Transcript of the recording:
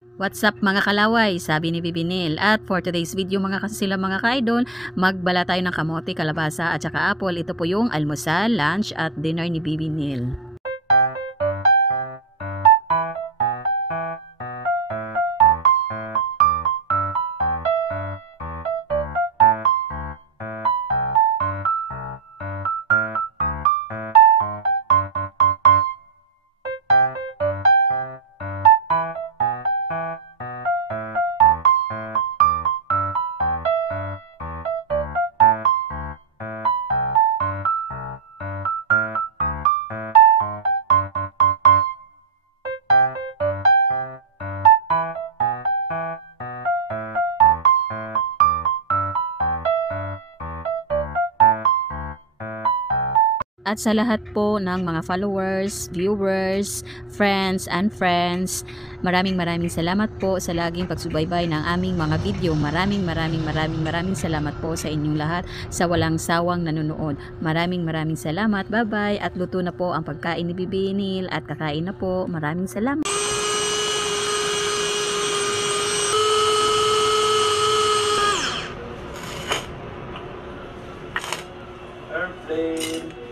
What's up mga kalaway, sabi ni Bibinil. At for today's video mga kasila mga ka-idol, magbala tayo ng kamote, kalabasa at saka apple. Ito po yung almusal, lunch at dinner ni Bibinil. At sa lahat po ng mga followers, viewers, friends, maraming salamat po sa laging pagsubaybay ng aming mga video. Maraming salamat po sa inyong lahat sa walang sawang nanonood. Maraming salamat. Bye-bye. At luto na po ang pagkain ni Bibinil at kakain na po. Maraming salamat. Airplane.